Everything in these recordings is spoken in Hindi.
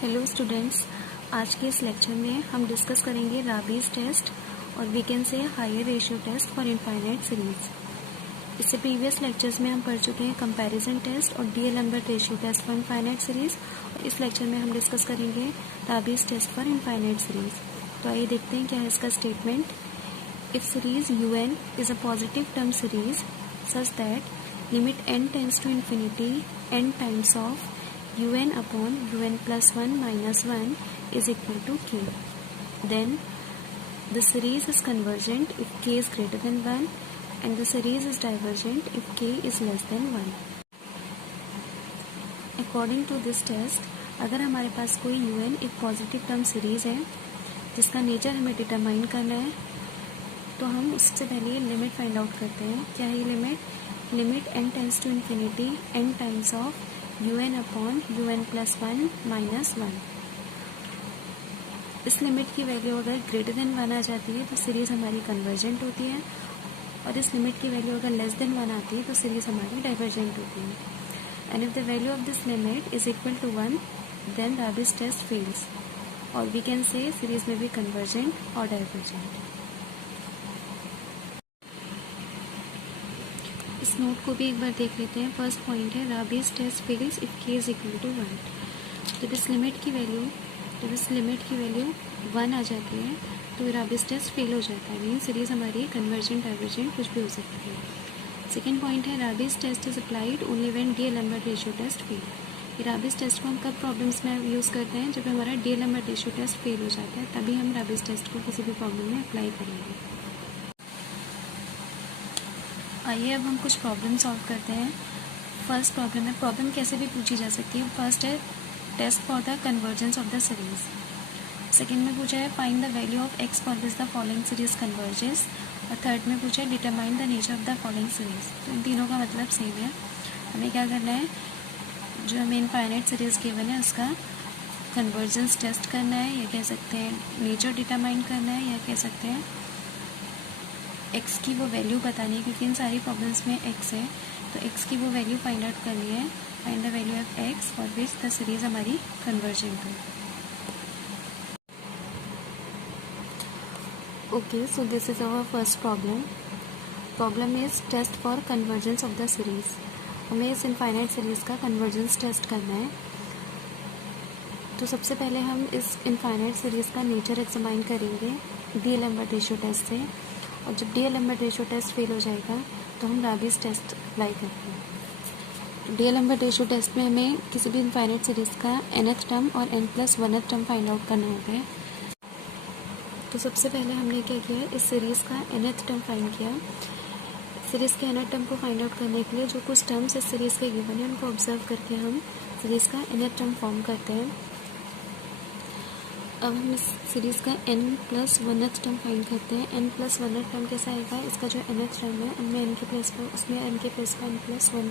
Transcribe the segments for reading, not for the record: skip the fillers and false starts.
हेलो स्टूडेंट्स, आज के इस लेक्चर में हम डिस्कस करेंगे राबीज टेस्ट और we can say higher ratio test for infinite series. इससे प्रीवियस लेक्चर्स में हम पढ़ चुके हैं कंपैरिजन टेस्ट और D'Alembert ratio test for infinite series, और इस लेक्चर में हम डिस्कस करेंगे Raabe's test for infinite series. तो आइए देखते हैं क्या है इसका statement. If series UN is a positive term series such that limit n tends to infinity n times of UN upon UN plus 1 minus 1 is equal to K. Then the series is convergent if K is greater than 1 and the series is divergent if K is less than 1. According to this test, अगर हमारे पास कोई UN एक पॉजिटिव टर्म सीरीज है जिसका नेचर हमें डिटरमाइन करना है, तो हम उससे पहले लिमिट फाइंड आउट करते हैं। क्या है ये limit n tends to infinity n times of UN upon UN plus 1 minus 1। इस लिमिट की वैल्यू अगर ग्रेटर देन 1 आ जाती है तो सीरीज हमारी कन्वर्जेंट होती है, और इस लिमिट की वैल्यू अगर लेस देन 1 आती है तो सीरीज हमारी डाइवर्जेंट होती है। And if the value of this limit is equal to 1 then Raabe's test fails, और वी कैन से सीरीज में भी कन्वर्जेंट और डाइवर्जेंट। इस नोट को भी एक बार देख लेते हैं। फर्स्ट पॉइंट है Raabe's test fails if K is equal to 1। जब इस लिमिट की वैल्यू 1 आ जाती है तो राबीज टेस्ट फेल हो जाता है, मीन सीरीज हमारी कन्वर्जेंट डाइवर्जेंट कुछ भी हो सकती है। सेकेंड पॉइंट है Raabe's test is applied only when D'Alembert ratio test fail. ये राबीज टेस्ट को हम कब प्रॉब्लम्स में यूज़ करते हैं? जब हमारा डीएलएम्बर्ट रेशियो टेस्ट फेल हो जाता है, तभी हम राबीज टेस्ट को किसी भी प्रॉब्लम में अप्लाई करेंगे। आइए अब हम कुछ प्रॉब्लम सॉल्व करते हैं। फर्स्ट प्रॉब्लम है, प्रॉब्लम कैसे भी पूछी जा सकती है। फर्स्ट है test for the convergence of the series. Second में पूछा है find the value of x for which the following series converges, और थर्ड में पूछा है determine the nature of the following series. तो इन तीनों का मतलब सेम है। हमें क्या करना है, जो हमें इनफाइनाइट सीरीज गिवन है उसका कन्वर्जेंस टेस्ट करना है, या कह सकते हैं नेचर डिटरमाइन करना है, या कह सकते हैं x की वो वैल्यू बतानी है, क्योंकि इन सारी प्रॉब्लम्स में x है, तो x की वो वैल्यू फाइंड आउट करनी है। Find the value of x for which the series हमारी कन्वर्जेंट हो। Okay, so this is our first problem. Problem is test for convergence of the series. हमें इस इनफाइनाइट सीरीज का कन्वर्जेंस टेस्ट करना है। तो सबसे पहले हम इस इनफाइनाइट सीरीज का नेचर एग्जामाइन करेंगे डीएलएम्बर्ट रेशियो टेस्ट से, और जब डीएलएम्बर्ट रेशियो टेस्ट फेल हो जाएगा तो हम राबीज टेस्ट अप्लाई करते हैं। डीएलएम्बर्ट रेशियो टेस्ट में हमें किसी भी इनफाइनाइट सीरीज का nth टर्म और n+1th टर्म फाइंड आउट करना होता है। तो सबसे पहले हमने क्या किया, इस सीरीज का nth टर्म फाइंड किया। सीरीज के nth टर्म को फाइंड आउट करने के लिए जो कुछ टर्म्स इस सीरीज के गिवन है उनको ऑब्जर्व करके हम सीरीज का nth टर्म फॉर्म करते हैं। अब हम इस सीरीज़ का n+1th टर्म फाइंड करते हैं। n+1th टर्म कैसा आएगा, इसका जो nth टर्म है उनमें n के प्लेस पर n+1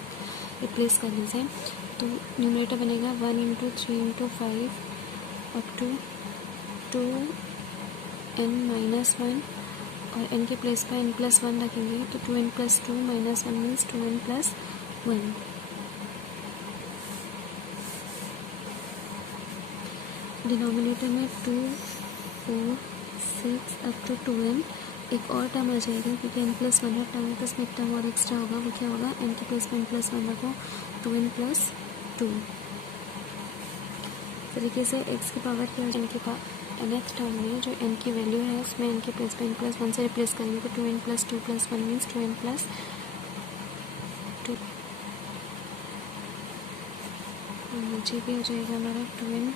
रिप्लेस कर लीजिए, तो न्यूमरेटर बनेगा 1 × 3 × 5 अप टू 2n-1, और n के प्लेस पर n+1 रखेंगे तो 2n + 2 -1 मीन्स 2n + 1। डिनोमिनेटर में 2, 4, 6 अप टू 2n एक और टर्म आ जाएगा, क्योंकि n+1 टर्म है तो इसमें एक टर्म और एक्स्ट्रा होगा। वो क्या होगा, n के प्लेस पर n+1 रखो, 2n + 2। तरीके से x की पावर क्या हो, n के nth टर्म में जो n की वैल्यू है उसमें n के प्लेस पर n+1 से रिप्लेस करेंगे तो 2n + 2 + 1 मीन्स 2n + 2। नीचे भी हो जाएगा हमारा 2n +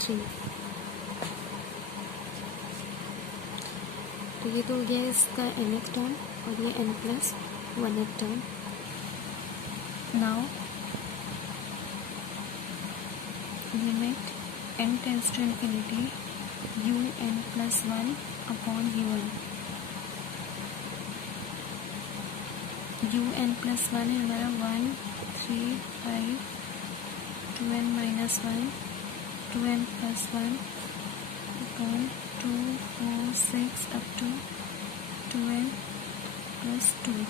3। तो ये तो हो गया इसका nth टर्म और ये n+1th term. Now limit n tends to infinity UN + 1 upon UN। UN + 1 है हमारा 1, 3, 5, 2n - 1, 2n + 1 upon 2, 4, 6 up to 2n + 2।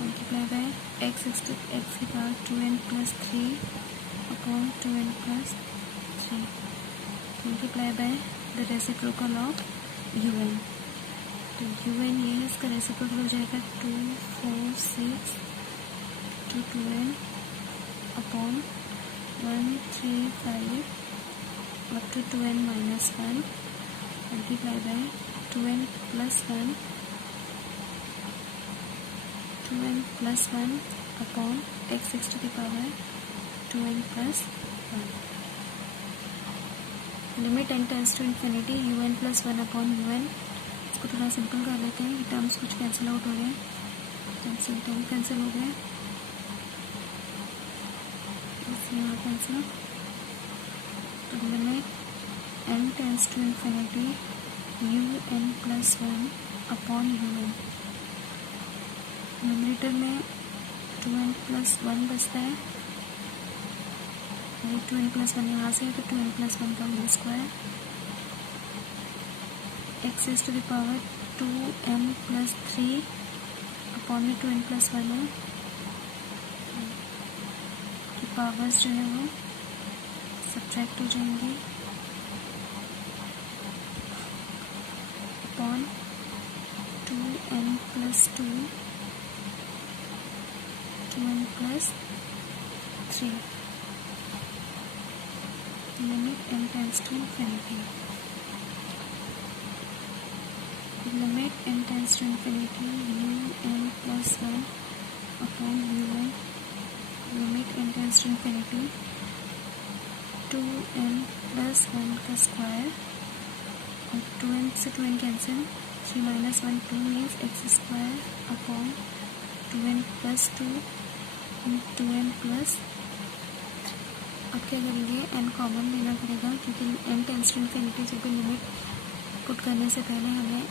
Multiply by x की power 2n plus 3 upon 2n plus 3 multiply by the reciprocal of un। तो un ये है, इसका रेसिप्रोकल हो जाएगा 2 4 6 to 2n अपॉन 1 3 5 up to 2n minus 1 multiply by 2n plus 1 upon x to the power 2n plus 1। Limit n tends to infinity un plus 1 upon un। इसको थोड़ा सिंपल कर लेते हैं, ये टर्म्स कुछ कैंसिल आउट हो गए, कैंसिल हो गए, यहाँ कैंसिल। तो limit n tends to infinity un plus 1 upon un। Numerator में 2n प्लस 1 बचता है, 2n प्लस 1 यहाँ से है तो 2n प्लस 1 का whole square x is to the power 2n plus 3 upon में 2n प्लस 1 है। पावर्स जो है वो सब्ट्रैक्ट हो जाएंगी upon 2n plus 2 2n plus 3 limit n tends to infinity. Limit n tends to infinity un plus 1 upon un। Limit n tends to infinity 2n plus 1 का स्क्वायर और 2n से 2n cancel, 3 minus 1 2 means x square upon 2n plus 2 2n plus. अब क्या करेंगे, n कॉमन लेना पड़ेगा क्योंकि n टेंड्स टू इन्फिनिटी जब भी लिमिट पुट करने से पहले हमें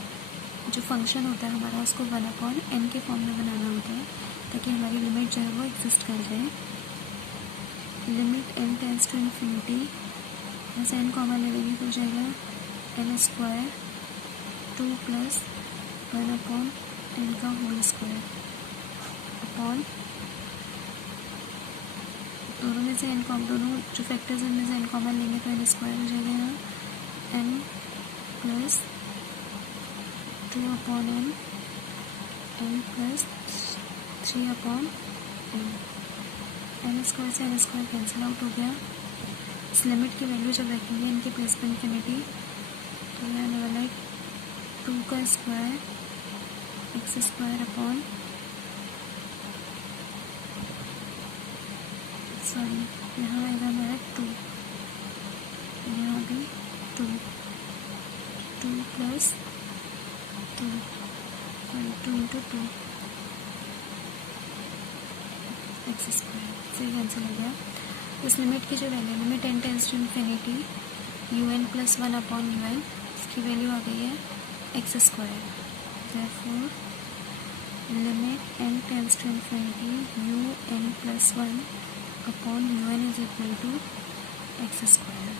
जो फंक्शन होता है हमारा उसको 1 अपॉन n के फॉर्म में बनाना होता है ताकि हमारी लिमिट जो है वो एग्जिस्ट कर जाए। Limit n tends to infinity जैसे n कॉमन ले लेंगे तो हो जाएगा n square 2 plus 1 upon n का होल स्क्वायर अपॉन दोनों में से दोनों जो फैक्टर्स हैं उनमें से n कॉमन लेंगे तो n स्क्वायर हो जाएगा यहाँ n plus 2 upon n plus 3 upon n square से n स्क्वायर कैंसिल आउट हो गया। इस लिमिट की वैल्यू जब रखेंगे n के प्लस पर इन्फिनिटी तो यह आने वाला है 2 का square x square upon sorry यहाँ आएगा हमारा 2, यहाँ भी 2 प्लस 2 इंटू 2 एक्स स्क्वायर से कैंसिल हो गया। इस लिमिट की जो value limit n tends to infinity un plus 1 upon un, इसकी वैल्यू आ गई है x square. Therefore limit n tends to infinity un plus 1 upon un is equal to x square.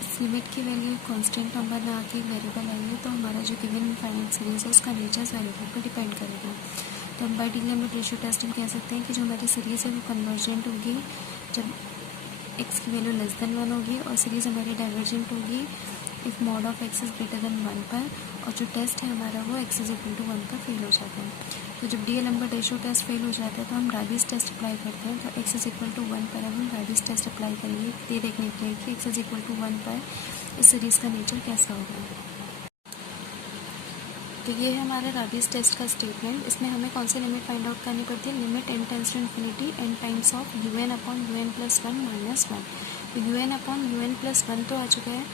इस लिमिट की वैल्यू कांस्टेंट नंबर में आके वेरिएबल आएगी तो हमारा जो गिवन इनफाइनाइट सीरीज है उसका नेचर इस वेरिएबल पर डिपेंड करेगा। तो हम बाय डिलेम्बर्ट रेशियो टेस्ट में कह सकते हैं कि जो हमारी सीरीज़ है वो कन्वर्जेंट होगी जब x की वैल्यू लेस देन 1 होगी और सीरीज़ हमारी डाइवर्जेंट होगी if mod of x is greater than 1 पर, और जो टेस्ट है हमारा वो x इज इक्वल टू 1 पर फेल हो जाता है। तो जब डिलेम्बर्ट रेशियो टेस्ट फेल हो जाता है तो हम राबीज टेस्ट अप्लाई करते हैं। तो x इज इक्वल टू 1 पर अब हम राबीज टेस्ट अप्लाई करेंगे ये देखने के लिए कि x इज इक्वल टू 1 पर इस सीरीज़ का नेचर कैसा होगा। तो ये है हमारा राबीज टेस्ट का स्टेटमेंट। इसमें हमें कौन सी लिमिट फाइंड आउट करनी पड़ती है, limit n tends to infinity n times of un upon un plus 1 minus 1। तो un अपॉन un प्लस 1 तो आ चुका है,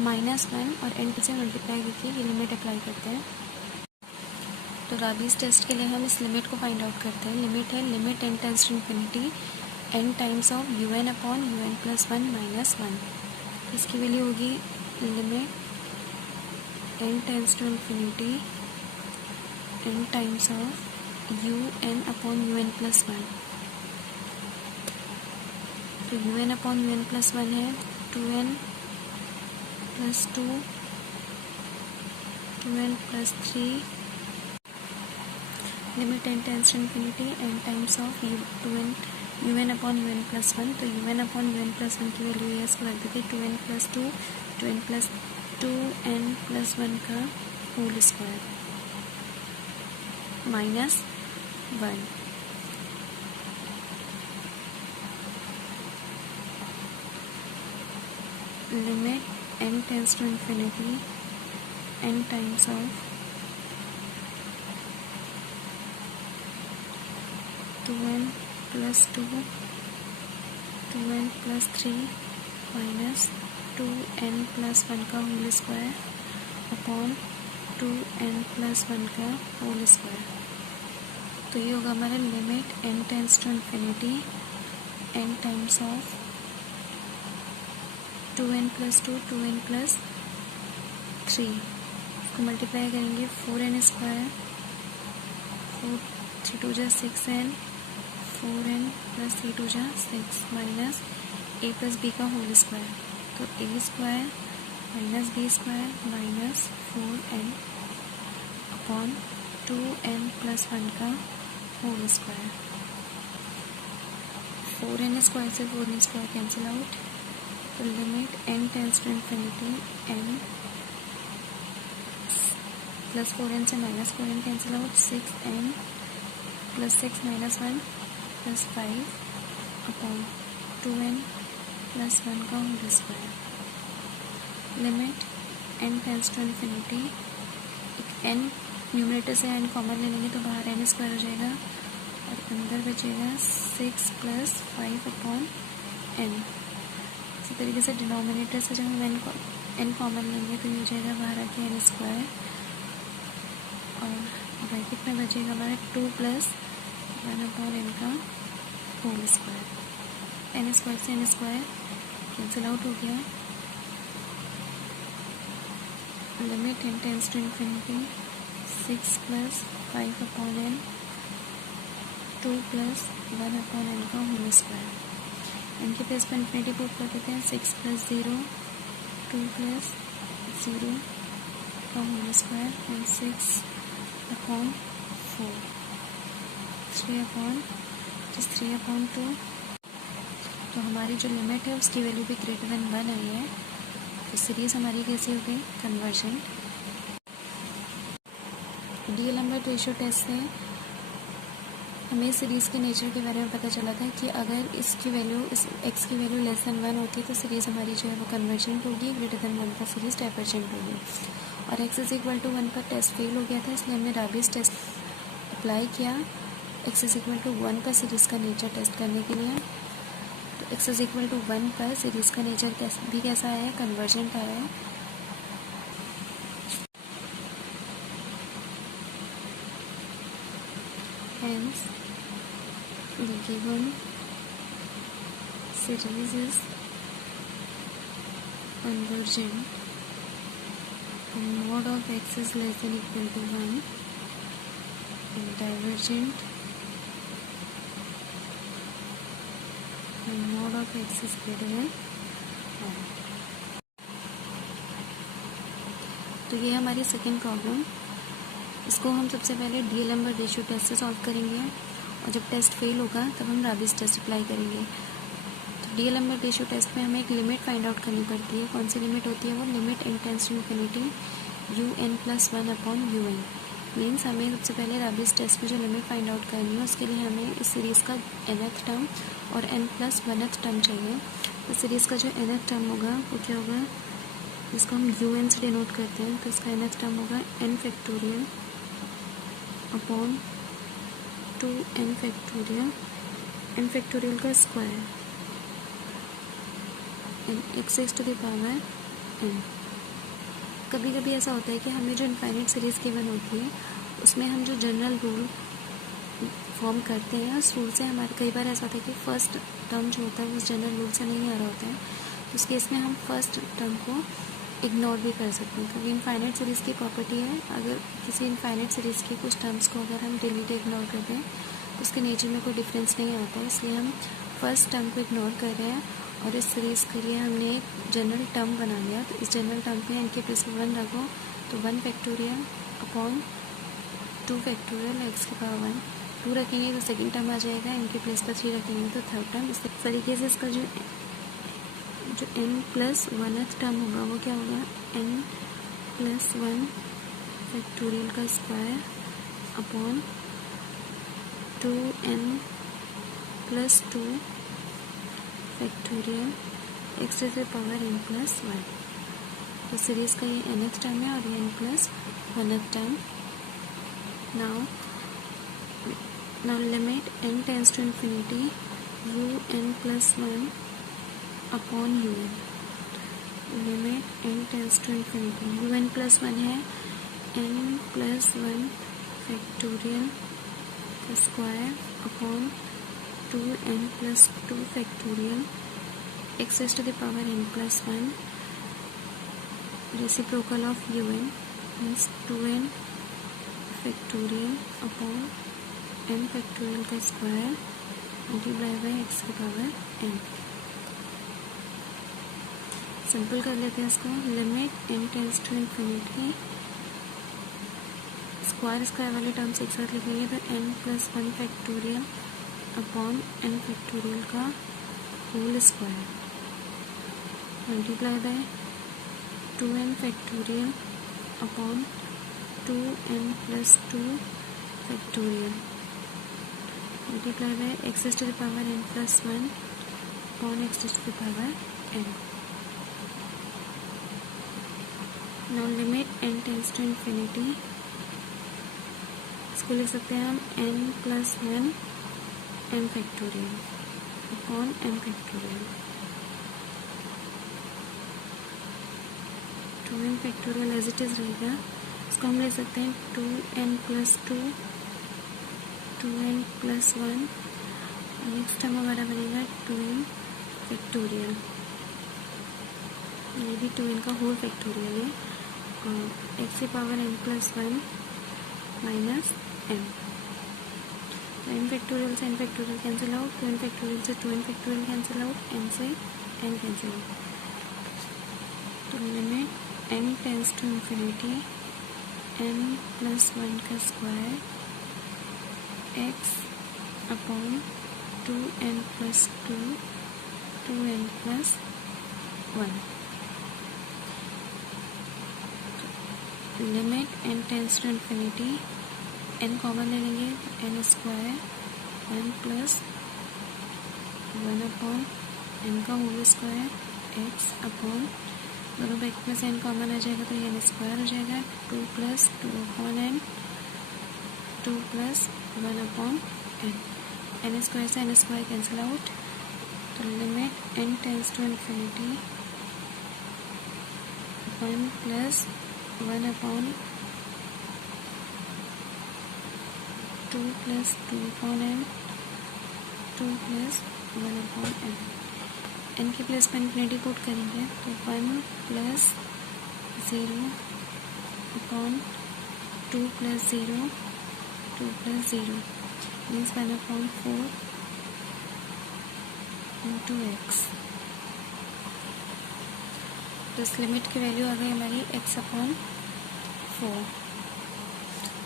माइनस 1 और n से मल्टीप्लाई करके ये लिमिट अप्लाई करते हैं। तो राबीज टेस्ट के लिए हम इस लिमिट को फाइंड आउट करते हैं। लिमिट है limit n tends to infinity n times of un upon un plus 1 minus 1। इसकी वैल्यू होगी limit n tends to infinity n times of un upon un plus 1। तो un अपॉन un प्लस 1 है 2n plus 2 2n plus 3 limit n tends to infinity n times of un upon un plus 1, तो un अपॉन un प्लस 1 की वैल्यू है, इसको रख देते 2n प्लस 2n प्लस 1 का whole square minus 1। Limit n tends to infinity n times of 2n plus 2n plus 3 minus 2n plus 1 का whole square upon 2n plus 1 का होल स्क्वायर। तो ये होगा हमारा limit n tends to infinity n times of 2n plus 2n plus 3 इसको मल्टीप्लाई करेंगे 4n स्क्वायर 3 2 जा 6n 4n प्लस 3 2 जा 6 माइनस a प्लस b का होल स्क्वायर, तो a square minus b square minus 4n upon 2n plus 1 का होल स्क्वायर। 4n स्क्वायर से 4n स्क्वायर कैंसिल आउट, तो limit n tends to infinity n plus 4n से minus 4n cancel out 6n plus 6 minus 1 plus 5 upon 2n plus 1 का whole square. Limit n tends to infinity, n numerator से n कॉमन ले लेंगे तो बाहर n स्क्वायर हो जाएगा और अंदर बचेगा 6 प्लस 5 अपॉन n। इसी तरीके से डिनोमिनेटर से जब हम n कॉमन लेंगे तो ये हो जाएगा बाहर आके n स्क्वायर और ब्रैकेट में बचेगा हमारा 2 प्लस 1 अपॉन n का होल स्क्वायर। n स्क्वायर से n स्क्वायर कैंसिल आउट हो गया। Limit n tends to infinity 6 plus 5 upon n 2 plus 1 upon n का होल स्क्वायर। n के प्लेस पर इन्फिनिटी पुट कर देते हैं 6 प्लस 0 2 प्लस 0 का whole square and 6 upon 4 3 upon 2। तो हमारी जो लिमिट है उसकी वैल्यू भी ग्रेटर देन 1 आई है, तो सीरीज़ हमारी कैसी हो गई कन्वर्जेंट। डीएलएम्बर्ट रेशियो टेस्ट से हमें सीरीज़ के नेचर के बारे में पता चला था कि अगर इसकी वैल्यू इस x की वैल्यू लेस देन 1 होती है तो सीरीज़ हमारी जो है वो कन्वर्जेंट होगी, ग्रेटर देन 1 पर सीरीज़ डाइवर्जेंट होगी। और x इज इक्वल टू 1 पर टेस्ट फेल हो गया था, इसलिए हमने राबीज टेस्ट अप्लाई किया x इज इक्वल टू 1 पर सीरीज़ का नेचर टेस्ट करने के लिए। तो x इज इक्वल टू 1 पर सीरीज़ का नेचर भी कैसा आया है, कन्वर्जेंट आया है। Hence, the given series is convergent when mod of x is less than equal to 1 and divergent when mod of x is greater than 1। तो ये हमारी सेकेंड प्रॉब्लम, इसको हम सबसे पहले डीएलएम्बर्ट रेशियो टेस्ट से सॉल्व करेंगे और जब टेस्ट फेल होगा तब हम राबीज टेस्ट अप्लाई करेंगे। तो डीएलएम्बर्ट रेशियो टेस्ट में हमें एक लिमिट फाइंड आउट करनी पड़ती है। कौन सी लिमिट होती है वो, limit n tends to infinity un plus 1 upon un। Means हमें सबसे पहले राबीज टेस्ट में जो लिमिट फाइंड आउट करनी है उसके लिए हमें इस सीरीज़ का nth टर्म और n प्लस 1th टर्म चाहिए। तो सीरीज़ का जो nth टर्म होगा वो क्या होगा, जिसको हम un से डिनोट करते हैं, तो इसका nth टर्म होगा n factorial upon 2n factorial, n factorial का square x to the power n। कभी कभी ऐसा होता है कि हमें जो इनफाइनाइट सीरीज़ गिवन होती है उसमें हम जो जनरल रूल फॉर्म करते हैं उस रूल से हमारे कई बार ऐसा होता है कि फ़र्स्ट टर्म जो होता है वो उस जनरल रूल से नहीं आ रहा होता है, तो उस केस में हम फर्स्ट टर्म को इग्नोर भी कर सकते हैं, क्योंकि इनफाइनाइट सीरीज़ की प्रॉपर्टी है अगर किसी इनफाइनाइट सीरीज़ के कुछ टर्म्स को अगर हम डिलीट इग्नोर कर दें तो उसके नेचर में कोई डिफरेंस नहीं आता है, इसलिए हम फर्स्ट टर्म को इग्नोर कर रहे हैं और इस सीरीज़ के लिए हमने एक जनरल टर्म बना लिया। तो इस जनरल टर्म पे n के प्लेस में 1 रखो तो 1 फैक्टोरियल अपॉन 2 फैक्टोरियल एक्स की पावर 1, 2 रखेंगे तो सेकेंड टर्म आ जाएगा, इनके प्लेस पर 3 रखेंगे तो थर्ड टर्म। इस तरीके से इसका जो n प्लस 1th टर्म होगा वो क्या होगा, n प्लस 1 फैक्टोरियल का square upon 2n plus 2 factorial x to the power n plus 1। तो सीरीज का ये nth टर्म है और ये n plus 1th term. now limit n tends to infinity un plus 1 upon un। Limit n tends to infinity un plus 1 है n प्लस 1 फैक्टोरियल का square upon 2n plus 2 factorial x raise to the power n plus 1। Reciprocal of un means 2n factorial upon n factorial का स्क्वायर मल्टीप्लाई बाई एक्स की पावर n। सिंपल कर लेते हैं इसको। Limit n tends to infinity, square वाले टर्म्स एक साथ लिखेंगे तो n plus 1 factorial upon n factorial का whole square multiply by 2n factorial upon 2n plus 2 factorial multiply by x to the power n plus 1 upon x to the power n। Now limit n tends to infinity, इसको लिख सकते हैं हम n plus 1 n factorial upon n factorial. 2n factorial as it is रहेगा, इसको हम ले सकते हैं 2n plus 2 2n plus 1। Next term हमारा बनेगा 2n फैक्टोरियल, ये भी 2n का होल फैक्टोरियल है और एक्स की power n plus 1 minus n। तो n फैक्टोरियल से n factorial cancel out, 2n factorial से 2n factorial cancel out, n से n कैंसिल आउट। तो limit n tends to infinity n plus 1 का square x upon 2n plus 2 2n plus 1। Limit n tends to infinity, n common ले लेंगे n square 1 plus 1 upon n का होल स्क्वायर x अपॉन दोनों पे x प्लस n कॉमन आ जाएगा तो ये n स्क्वायर हो जाएगा 2 plus 2 upon n 2 plus 1 upon n square से n स्क्वायर कैंसिल आउट। तो limit n tends to infinity 1 plus 1 upon 2 plus 2 upon n 2 plus 1 upon n के प्लेस पर इन्फिनिटी पुट करेंगे तो 1 plus 0 upon 2 plus 0 2 plus 0 means 1 upon 4 into x. तो इस लिमिट की वैल्यू आ गई हमारी x अपॉन 4।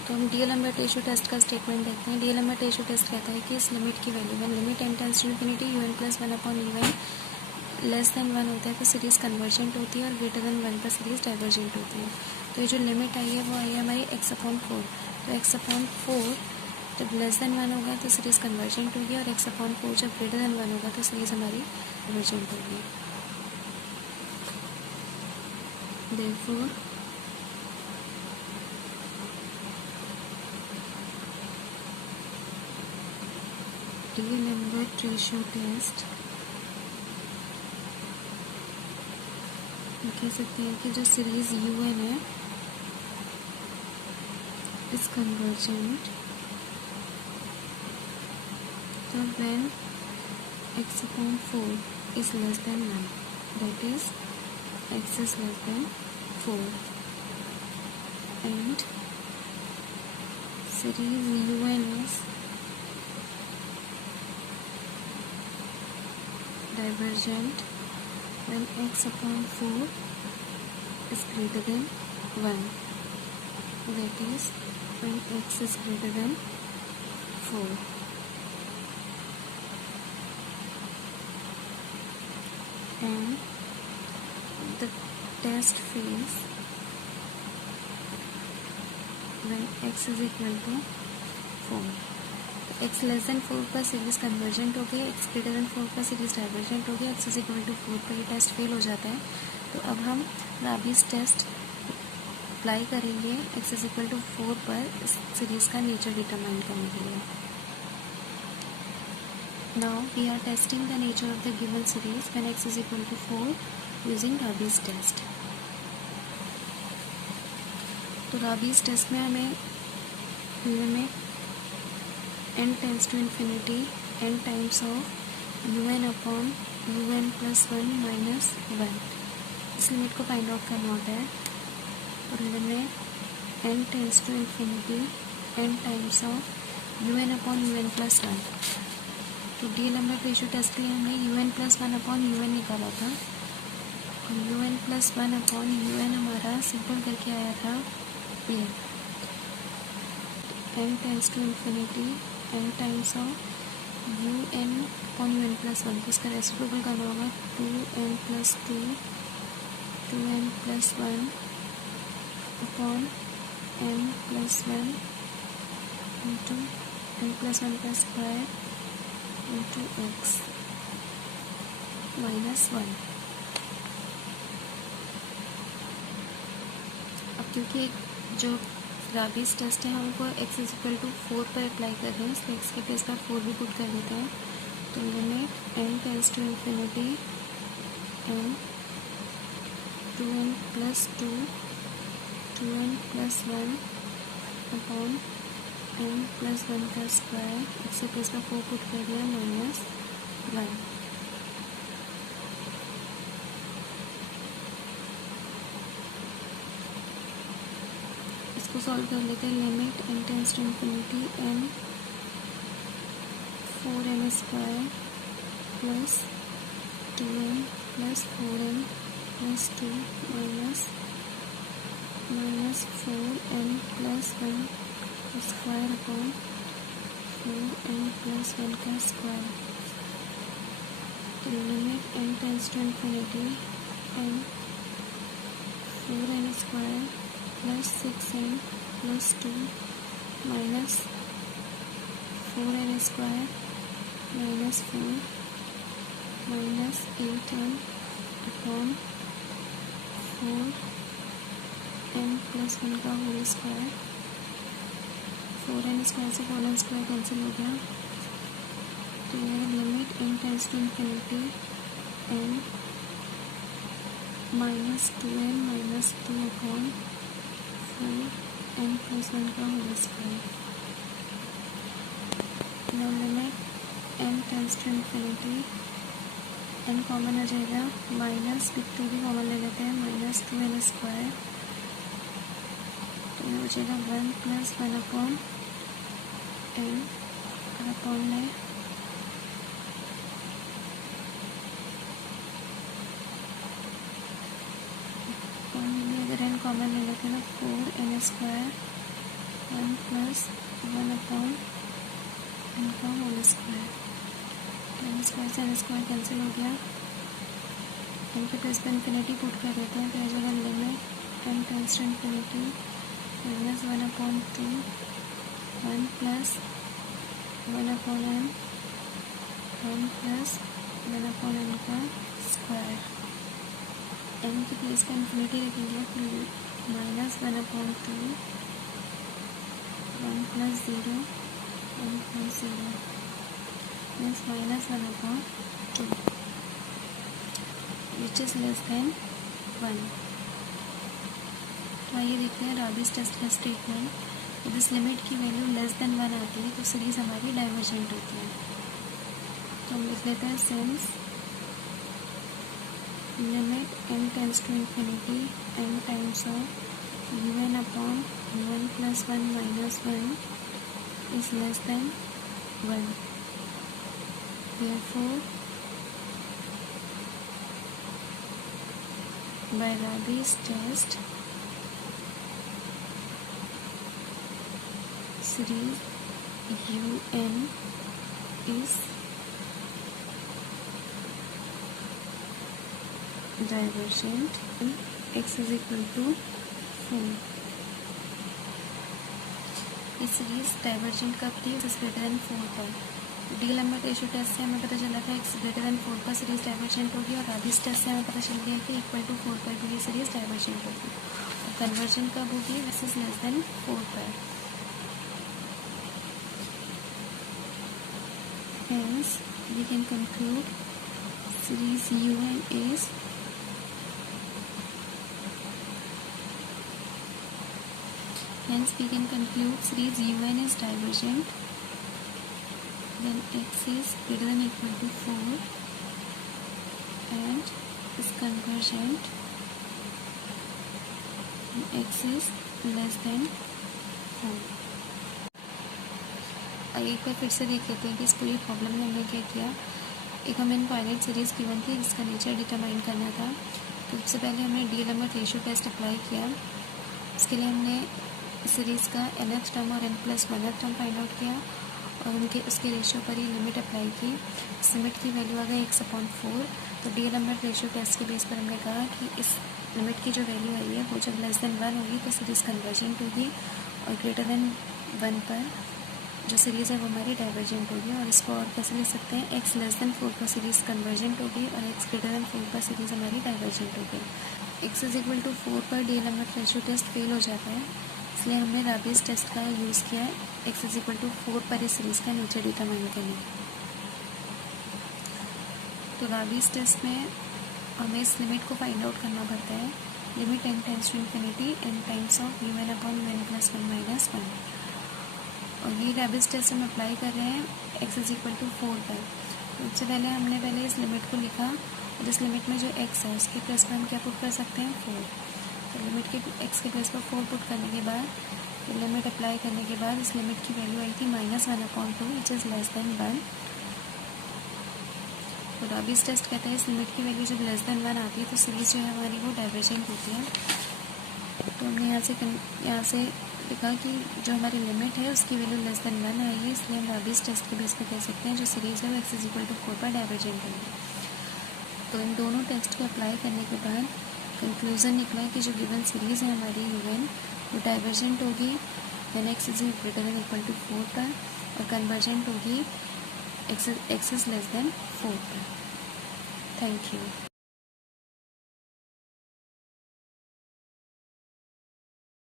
तो हम डीएलएम्बर्ट रेशियो टेस्ट का स्टेटमेंट देखते हैं। डीएलएम्बर्ट रेशियो टेस्ट कहता है कि इस लिमिट की value one limit n tends to infinity un plus 1 upon un less than 1 होता है तो सीरीज़ कन्वर्जेंट होती है और ग्रेटर देन 1 पर सीरीज़ डाइवर्जेंट होती है। तो ये जो लिमिट आई है वो आई है हमारी x अपॉन 4। तो x अपॉन 4 जब लेस देन 1 होगा तो सीरीज़ कन्वर्जेंट होगी और x अपॉन 4 जब ग्रेटर देन 1 होगा तो सीरीज़ हमारी डाइवर्जेंट होगी। Therefore, डीएलएम्बर्ट रेशियो टेस्ट कह सकते हैं कि जो सीरीज UN है इज कन्वर्जेंट तो when x upon 4 is less than 1, that is x is less than 4 and series UN is divergent when x upon 4 is greater than 1, that is when x is greater than 4. And the test fails when x is equal to 4. x less than 4 पर सीरीज कन्वर्जेंट हो गई, x ग्रेटर देन 4 पर सीरीज डाइवर्जेंट हो गई, x इज इक्वल टू 4 पर ये टेस्ट फेल हो जाता है. तो अब हम राबीज टेस्ट अप्लाई करेंगे x इज इक्वल टू 4 पर इस सीरीज का नेचर डिटरमाइन करने के लिए. Now we are testing the nature of the given series when x is equal to 4 using Raabe's test. तो राबीज टेस्ट में हमें limit n tends to infinity n times of un upon un plus 1 minus 1 इस लिमिट को फाइंड आउट करना होता है. और limit n tends to infinity n times of un upon un plus 1. तो डीएलएमएफ रेशियो टेस्ट के लिए हमने un प्लस 1 अपॉन un निकाला था. un प्लस 1 अपॉन un हमारा सिंपल करके आया था ये n tends to infinity n times of un upon un plus 1. तो इसका रेसिप्रोकल करना होगा 2n plus 2 2n plus 1 upon n plus 1 into n plus 1 का स्क्वायर इंटू x माइनस 1. अब क्योंकि जो राबीज टेस्ट है हमको x इज इक्वल टू 4 पर अप्लाई कर रहे हैं, इसलिए x के प्लेस पर 4 भी पुट कर देते हैं. तो limit n tends to infinity n 2n plus 2 2n plus 1 upon n plus 1 का स्क्वायर x के प्लेस पर 4 पुट कर दिया माइनस 1. इसको सॉल्व कर लेते हैं. Limit n tends to infinity n 4n square plus 2n plus 4n plus 2 minus 4n plus 1 square upon 4n plus 1 का स्क्वायर. तो limit n tends to infinity n 4n square plus 6n plus 2 minus 4n square minus 4 minus 8n upon 4n plus 1 का होल स्क्वायर. 4n स्क्वायर से 4n स्क्वायर कैंसिल हो गया. तो ये limit n tends to infinity n minus 2n minus 2 upon 4n plus 1 का whole square. Now limit n tends to infinity n common आ जाएगा, माइनस 2 भी कॉमन ले लेते हैं, माइनस 2n स्क्वायर. तो ये बचेगा 1 प्लस 1 अपॉन n अपॉन में अगर n कॉमन ले लेते हैं ना 4n square 1 plus 1 upon n का होल स्क्वायर. n स्क्वायर से n स्क्वायर कैंसिल हो गया. n के प्लेस पर इन्फिनिटी पुट कर देते हैं. तो ये जगह limit n tends to infinity minus 1 upon 2 1 plus 1 upon n 1 plus 1 upon n का स्क्वायर. n के प्लेस पर इन्फिनिटी रखेंगे तो minus 1 upon 2 1 plus 0 1 plus 0 means minus 1 upon 2 which is less than 1. तो आइए देखते हैं राबीज टेस्ट का स्टेटमेंट. जब इस लिमिट की वैल्यू लेस देन 1 आती है तो सीरीज हमारी डाइवर्जेंट होती है. तो हम लिख लेते हैं since limit n tends to infinity n times of un upon 1 plus 1 minus 1 is less than 1. Therefore, by Rabi's test series UN is divergent and x is equal to 4. ये सीरीज डाइवर्जेंट कब थी? x ग्रेटर देन 4 पर। डी-लैम्बर्ट रेशियो टेस्ट से हमें पता चला था x ग्रेटर देन 4 पर सीरीज डाइवर्जेंट होगी, और राबीज टेस्ट से हमें पता चल गया कि इक्वल टू 4 पर भी ये सीरीज डाइवर्जेंट होगी। और कन्वर्जेंट कब होगी? x इज लेस देन 4 पर। Hence, we can conclude series UN is divergent when x is greater than or equal to 4 and is convergent when x is less than 4. एक बार फिर से देख लेते हैं कि इस पूरी प्रॉब्लम में हमने क्या किया। एक हमें इनफाइनाइट सीरीज़ गिवन थी जिसका नेचर डिटरमाइन करना था। तो सबसे पहले हमने डी-लैम्बर्ट रेशियो टेस्ट अप्लाई किया। उसके लिए हमने सीरीज़ का nth टर्म और n+1th टर्म फाइंड आउट किया और उसके रेशियो पर ही लिमिट अप्लाई की। इस लिमिट की वैल्यू आ गई x/4। तो डी-लैम्बर्ट रेशियो टेस्ट के बेस पर हमने कहा कि इस लिमिट की जो वैल्यू आई है वो जब लेस देन 1 होगी तो सीरीज़ कन्वर्जेंट होगी, और ग्रेटर देन 1 पर जो सीरीज़ है वो हमारी डाइवर्जेंट होगी। और इसको और कैसे लिख सकते हैं? x लेस देन 4 पर सीरीज़ कन्वर्जेंट होगी और x ग्रेटर देन 4 पर सीरीज़ हमारी डाइवर्जेंट होगी। x इज इक्वल टू 4 पर डी-लैम्बर्ट रेशियो टेस्ट फेल हो जाता है, इसलिए हमने राबीज टेस्ट का यूज़ किया है x इज इक्वल टू 4 पर इस सीरीज़ का नेचर डिटरमाइन करने। तो राबीज टेस्ट में हमें इस लिमिट को फाइंड आउट करना पड़ता है। Limit n tends to infinity n times of un/n+1 - 1। और ये राबीज टेस्ट हम अप्लाई कर रहे हैं x इज इक्वल टू 4 पर। सबसे पहले हमने इस लिमिट को लिखा, और इस लिमिट में जो x है उसके प्लेस पर हम क्या पुट कर सकते हैं? 4। तो लिमिट के x के प्लेस पर 4 पुट करने के बाद लिमिट अप्लाई करने के बाद इस लिमिट की वैल्यू आई थी -1/2 विच इज़ लेस देन 1। तो राबीज टेस्ट कहता है इस लिमिट की वैल्यू जब लेस देन 1 आती है तो सीरीज जो है हमारी वो डाइवर्जेंट होती है। तो हमने यहाँ से लिखा कि जो हमारी लिमिट है उसकी वैल्यू लेस देन 1 आई है, इसलिए हम राबीज टेस्ट के बेस पर कह सकते हैं जो सीरीज़ है वो x इज इक्वल टू 4 पर डाइवर्जेंट होगी। तो इन दोनों टेस्ट को अप्लाई करने के बाद कंक्लूजन निकला कि जो गिवन सीरीज़ है हमारी UN वो डाइवर्जेंट होगी when x is greater than equal to 4 पर, और कन्वर्जेंट होगी x इज लेस देन 4 पर। Thank you.